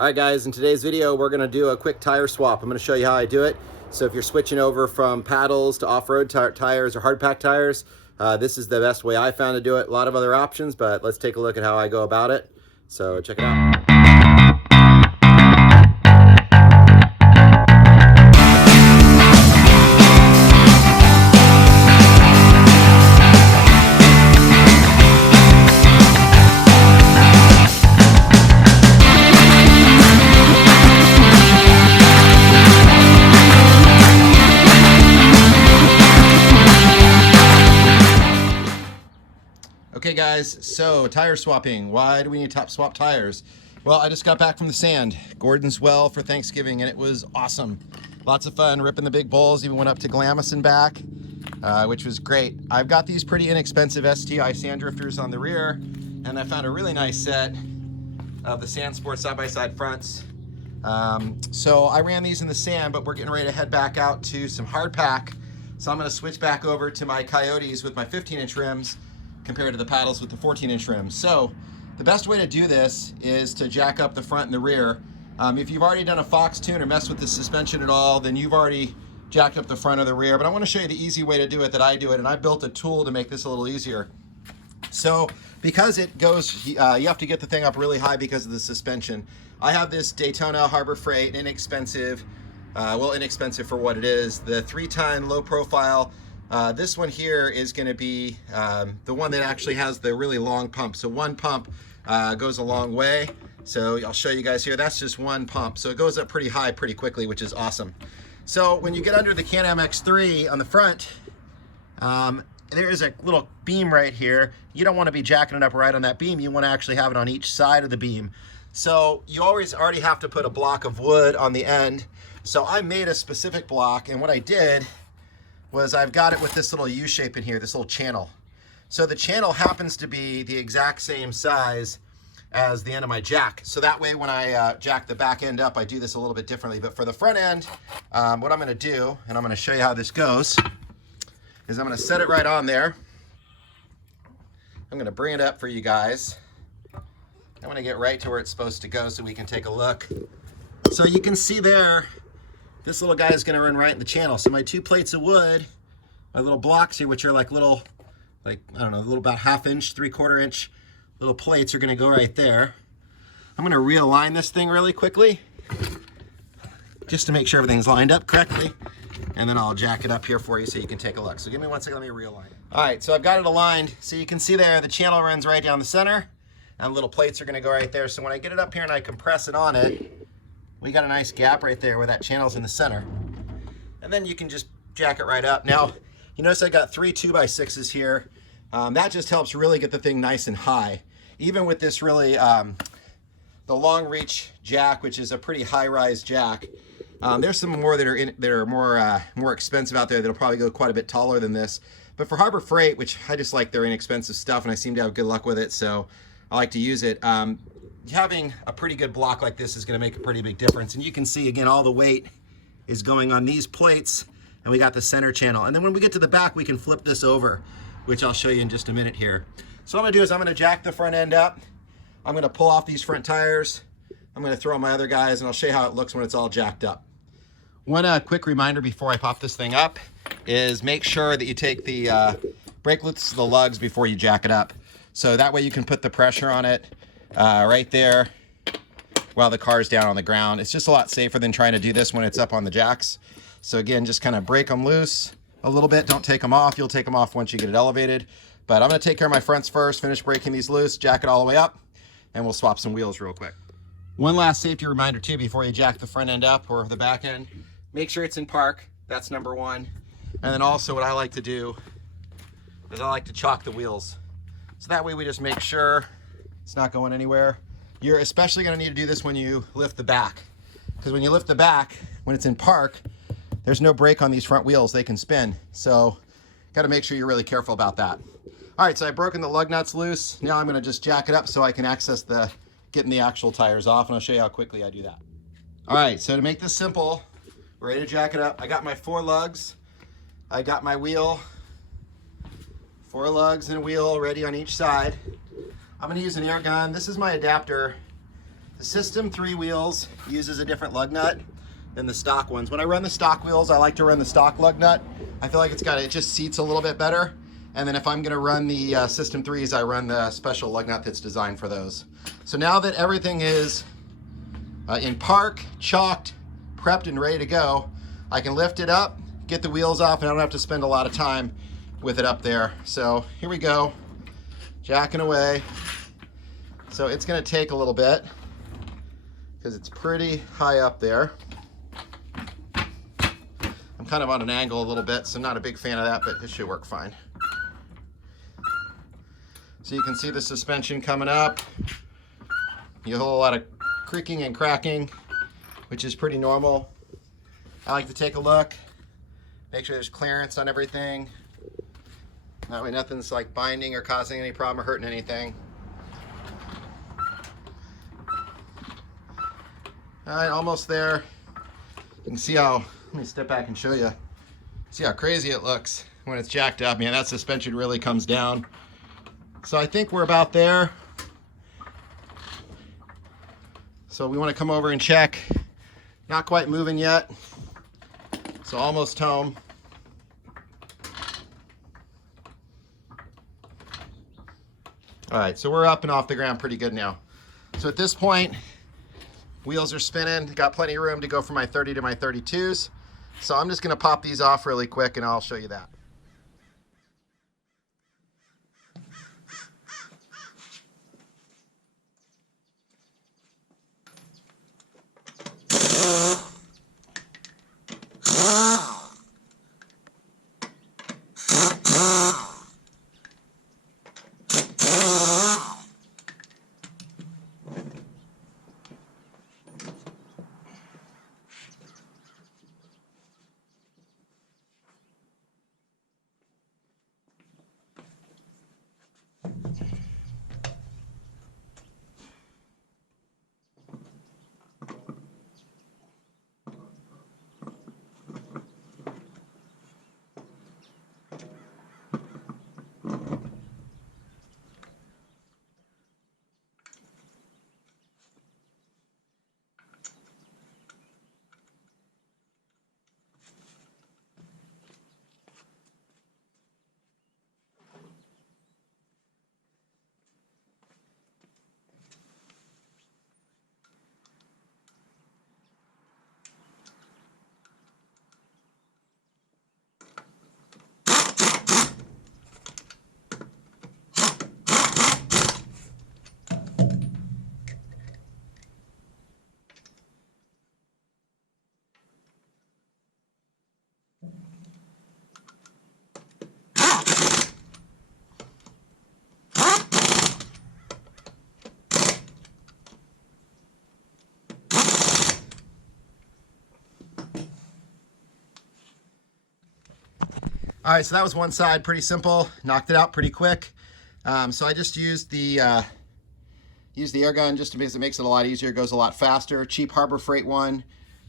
All right guys, in today's video we're going to do a quick tire swap. I'm going to show you how I do it. So if you're switching over from paddles to off-road tires or hard pack tires, this is the best way I found to do it. A lot of other options, but let's take a look at how I go about it. So check it out. Okay guys, so tire swapping. Why do we need to swap tires? Well, I just got back from the sand, Gordon's Well, for Thanksgiving, and it was awesome. Lots of fun ripping the big bowls. Even went up to Glamis and back, which was great. I've got these pretty inexpensive STI sand drifters on the rear, and I found a really nice set of the Sand Sport side-by-side fronts. So I ran these in the sand, but we're getting ready to head back out to some hard pack. So I'm going to switch back over to my Coyotes with my 15-inch rims compared to the paddles with the 14-inch rims. So the best way to do this is to jack up the front and the rear. If you've already done a Fox tune or messed with the suspension at all, then you've already jacked up the front or the rear. But I want to show you the easy way to do it that I do it, and I built a tool to make this a little easier. So because it goes, you have to get the thing up really high because of the suspension. I have this Daytona Harbor Freight, inexpensive, well, inexpensive for what it is, the 3-ton low profile. This one here is going to be the one that actually has the really long pump. So one pump goes a long way. So I'll show you guys here. That's just one pump. So it goes up pretty high pretty quickly, which is awesome. So when you get under the Can-Am X3 on the front, there is a little beam right here. You don't want to be jacking it up right on that beam. You want to actually have it on each side of the beam. So you already have to put a block of wood on the end. So I made a specific block, and what I did was I've got it with this little U shape in here, this little channel. So the channel happens to be the exact same size as the end of my jack. So that way when I jack the back end up, I do this a little bit differently. But for the front end, what I'm gonna do, and I'm gonna show you how this goes, is I'm gonna set it right on there. I'm gonna bring it up for you guys. I'm gonna get right to where it's supposed to go so we can take a look. So you can see there, this little guy is going to run right in the channel. So my 2 plates of wood, my little blocks here, which are like little, I don't know, little about 1/2 inch, 3/4 inch little plates are going to go right there. I'm going to realign this thing really quickly, just to make sure everything's lined up correctly. And then I'll jack it up here for you so you can take a look. So give me 1 second, let me realign it. All right, so I've got it aligned. So you can see there, the channel runs right down the center, and the little plates are going to go right there. So when I get it up here and I compress it on it, we got a nice gap right there where that channel's in the center. And then you can just jack it right up. Now, you notice I got 3 2x6s here. That just helps really get the thing nice and high. Even with this really, the long reach jack, which is a pretty high-rise jack. There's some more that are more expensive out there that'll probably go quite a bit taller than this. But for Harbor Freight, which I just like their inexpensive stuff and I seem to have good luck with it, so I like to use it. Having a pretty good block like this is going to make a pretty big difference. And you can see again, all the weight is going on these plates, and we got the center channel. And then when we get to the back, we can flip this over, which I'll show you in just a minute here. So what I'm going to do is I'm going to jack the front end up. I'm going to pull off these front tires. I'm going to throw my other guys, and I'll show you how it looks when it's all jacked up. One quick reminder before I pop this thing up is make sure that you take the brake loops to the lugs before you jack it up. So that way you can put the pressure on it right there while the car's down on the ground. It's just a lot safer than trying to do this when it's up on the jacks. So again, just kind of break them loose a little bit. Don't take them off. You'll take them off once you get it elevated. But I'm going to take care of my fronts first, finish breaking these loose, jack it all the way up, and we'll swap some wheels real quick. One last safety reminder too before you jack the front end up or the back end. Make sure it's in park. That's number one. And then also what I like to do is I like to chock the wheels. So that way we just make sure it's not going anywhere. You're especially going to need to do this when you lift the back, because when you lift the back, when it's in park, there's no brake on these front wheels. They can spin. So got to make sure you're really careful about that. All right, so I've broken the lug nuts loose. Now I'm going to just jack it up so I can access getting the actual tires off, and I'll show you how quickly I do that. All right, so to make this simple, we're ready to jack it up. I got my 4 lugs. I got my wheel, 4 lugs and a wheel ready on each side. I'm going to use an air gun. This is my adapter The System 3 wheels uses a different lug nut than the stock ones. When I run the stock wheels, I like to run the stock lug nut. I feel like it just seats a little bit better. And then if I'm gonna run the System 3s, I run the special lug nut that's designed for those. So now that everything is in park, chalked, prepped, and ready to go, I can lift it up, get the wheels off, and I don't have to spend a lot of time with it up there. So here we go, jacking away. So it's gonna take a little bit because it's pretty high up there. I'm kind of on an angle a little bit, so I'm not a big fan of that, but it should work fine. So you can see the suspension coming up. You hear a lot of creaking and cracking, which is pretty normal. I like to take a look, make sure there's clearance on everything. That way nothing's like binding or causing any problem or hurting anything. All right, almost there. You can see how, let me step back and show you. See how crazy it looks when it's jacked up. Man, that suspension really comes down. So I think we're about there. So we want to come over and check. Not quite moving yet. So almost home. All right, so we're up and off the ground pretty good now. So at this point, wheels are spinning. Got plenty of room to go from my 30 to my 32s. So I'm just going to pop these off really quick and I'll show you that. All right, so that was one side, pretty simple. Knocked it out pretty quick. So I just used the air gun just because it makes it a lot easier. It goes a lot faster. Cheap Harbor Freight one.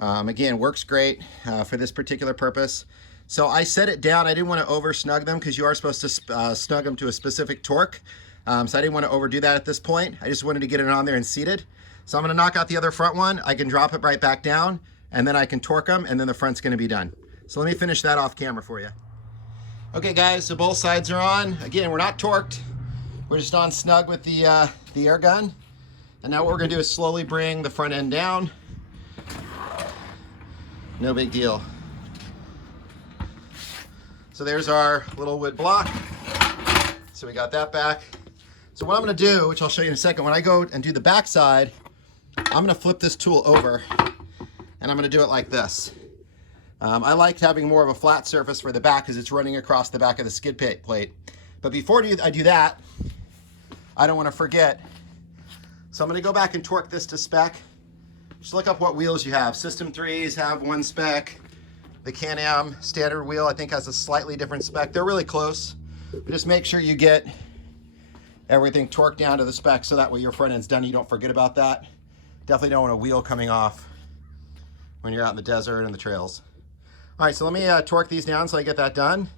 Again, works great for this particular purpose. So I set it down. I didn't want to over snug them because you are supposed to snug them to a specific torque. So I didn't want to overdo that at this point. I just wanted to get it on there and seated. So I'm going to knock out the other front one. I can drop it right back down and then I can torque them and then the front's going to be done. So let me finish that off camera for you. Okay guys, so both sides are on. Again, we're not torqued. We're just on snug with the air gun. And now what we're gonna do is slowly bring the front end down. No big deal. So there's our little wood block. So we got that back. So what I'm gonna do, which I'll show you in a second, when I go and do the back side, I'm gonna flip this tool over and I'm gonna do it like this. I like having more of a flat surface for the back because it's running across the back of the skid plate. But before I do that, I don't want to forget. So I'm going to go back and torque this to spec. Just look up what wheels you have. System 3s have one spec. The Can-Am standard wheel I think has a slightly different spec. They're really close. But just make sure you get everything torqued down to the spec so that way your front end's done. You don't forget about that. Definitely don't want a wheel coming off when you're out in the desert and the trails. All right, so let me torque these down so I get that done. I'm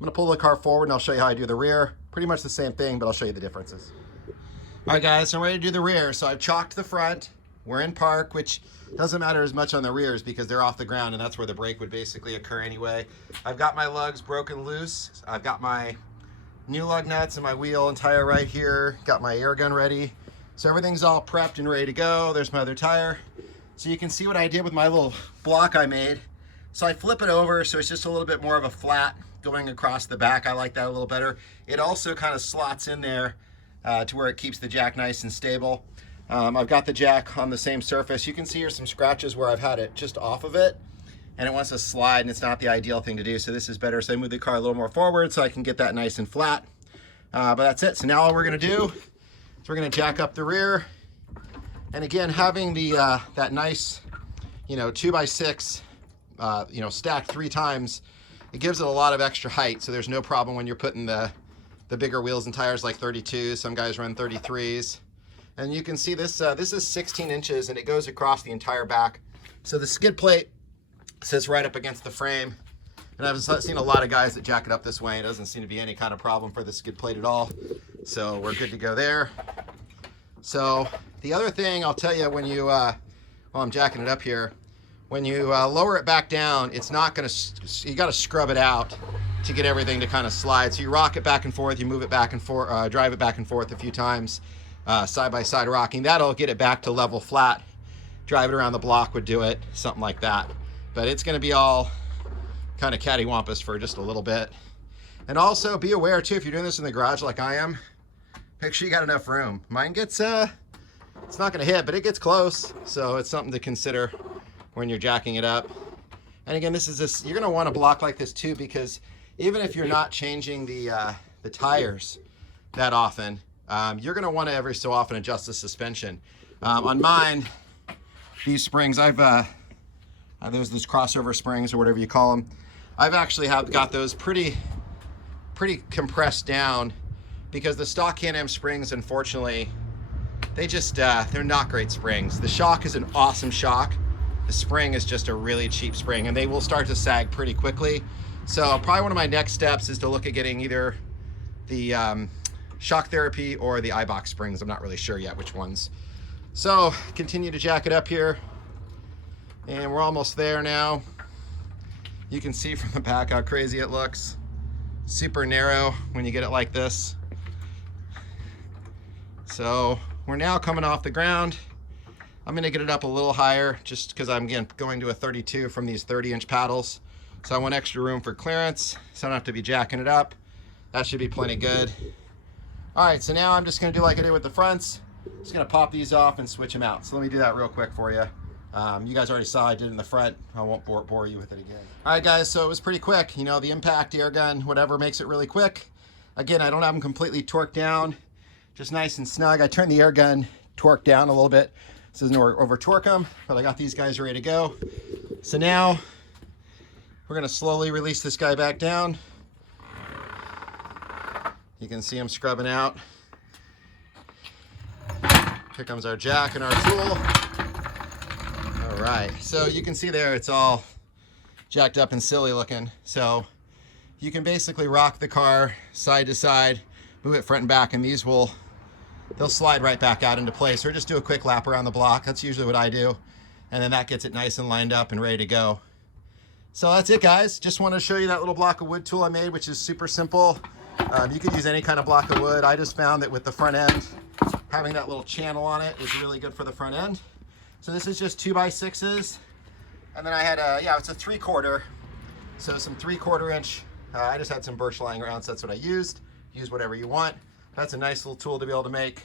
gonna pull the car forward and I'll show you how I do the rear. Pretty much the same thing, but I'll show you the differences. All right guys, so I'm ready to do the rear. So I've chalked the front. We're in park, which doesn't matter as much on the rears because they're off the ground and that's where the brake would basically occur anyway. I've got my lugs broken loose. I've got my new lug nuts and my wheel and tire right here. Got my air gun ready. So everything's all prepped and ready to go. There's my other tire. So you can see what I did with my little block I made. So I flip it over so it's just a little bit more of a flat going across the back. I like that a little better. It also kind of slots in there to where it keeps the jack nice and stable. I've got the jack on the same surface. You can see here's some scratches where I've had it just off of it and it wants to slide and it's not the ideal thing to do. So this is better. So I move the car a little more forward so I can get that nice and flat. But that's it. So now all we're gonna do is we're gonna jack up the rear. And again, having the that nice, 2x6, stacked 3 times, it gives it a lot of extra height. So there's no problem when you're putting the bigger wheels and tires like 32s. Some guys run 33s. And you can see this, this is 16 inches and it goes across the entire back. So the skid plate sits right up against the frame. And I've seen a lot of guys that jack it up this way. It doesn't seem to be any kind of problem for the skid plate at all. So we're good to go there. So the other thing I'll tell you when you, while I'm jacking it up here, when you lower it back down, it's not gonna, you gotta scrub it out to get everything to kind of slide. So you rock it back and forth, you move it back and forth, drive it back and forth a few times. Side by side rocking. That'll get it back to level flat. Drive it around the block would do it, something like that. But it's going to be all kind of cattywampus for just a little bit. And also be aware too, if you're doing this in the garage like I am, make sure you got enough room. Mine gets, it's not going to hit, but it gets close. So it's something to consider when you're jacking it up. And again, you're going to want a block like this too, because even if you're not changing the tires that often, you're going to want to every so often adjust the suspension. On mine, these springs, those crossover springs or whatever you call them, I've actually got those pretty compressed down because the stock Can-Am springs, unfortunately, they're not great springs. The shock is an awesome shock. The spring is just a really cheap spring and they will start to sag pretty quickly. So probably one of my next steps is to look at getting either the shock therapy or the iBox springs. I'm not really sure yet which ones. So continue to jack it up here and we're almost there now. You can see from the back how crazy it looks. Super narrow when you get it like this. So we're now coming off the ground. I'm gonna get it up a little higher just because I'm again going to a 32 from these 30-inch paddles. So I want extra room for clearance so I don't have to be jacking it up. That should be plenty good. All right, so now I'm just gonna do like I did with the fronts. Just gonna pop these off and switch them out. So let me do that real quick for you. You guys already saw I did in the front. I won't bore you with it again. All right, guys, so it was pretty quick. The impact, air gun, whatever makes it really quick. Again, I don't have them completely torqued down, just nice and snug. I turned the air gun torqued down a little bit so it doesn't over torque them, but I got these guys ready to go. So now we're gonna slowly release this guy back down. You can see him scrubbing out. Here comes our jack and our tool. All right, so you can see there it's all jacked up and silly looking. So you can basically rock the car side to side, move it front and back, and they'll slide right back out into place. Or just do a quick lap around the block. That's usually what I do. And then that gets it nice and lined up and ready to go. So that's it, guys. Just wanted to show you that little block of wood tool I made, which is super simple. You could use any kind of block of wood. I just found that with the front end, having that little channel on it is really good for the front end. So this is just 2x6s. And then I had it's a 3/4. So some 3/4 inch. I just had some birch lying around, so that's what I used. Use whatever you want. That's a nice little tool to be able to make.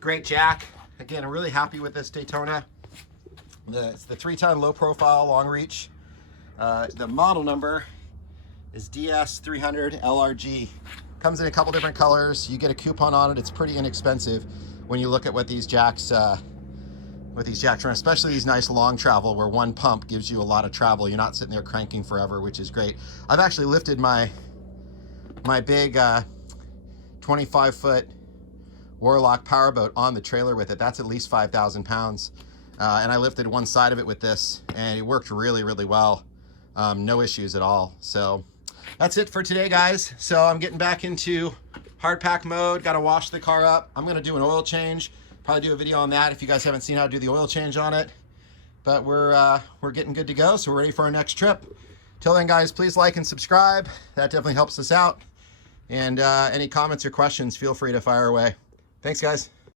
Great jack. Again, I'm really happy with this Daytona. It's the 3-ton low profile long reach. The model number is DS300 LRG. Comes in a couple different colors. You get a coupon on it. It's pretty inexpensive when you look at what these jacks run, especially these nice long travel where one pump gives you a lot of travel. You're not sitting there cranking forever, which is great. I've actually lifted my big 25-foot Warlock powerboat on the trailer with it. That's at least 5,000 pounds. And I lifted one side of it with this and it worked really, really well. No issues at all. So that's it for today, guys. So I'm getting back into hard pack mode. Got to wash the car up. I'm going to do an oil change. Probably do a video on that if you guys haven't seen how to do the oil change on it. But we're getting good to go, so we're ready for our next trip. Till then, guys, please like and subscribe. That definitely helps us out. And any comments or questions, feel free to fire away. Thanks, guys.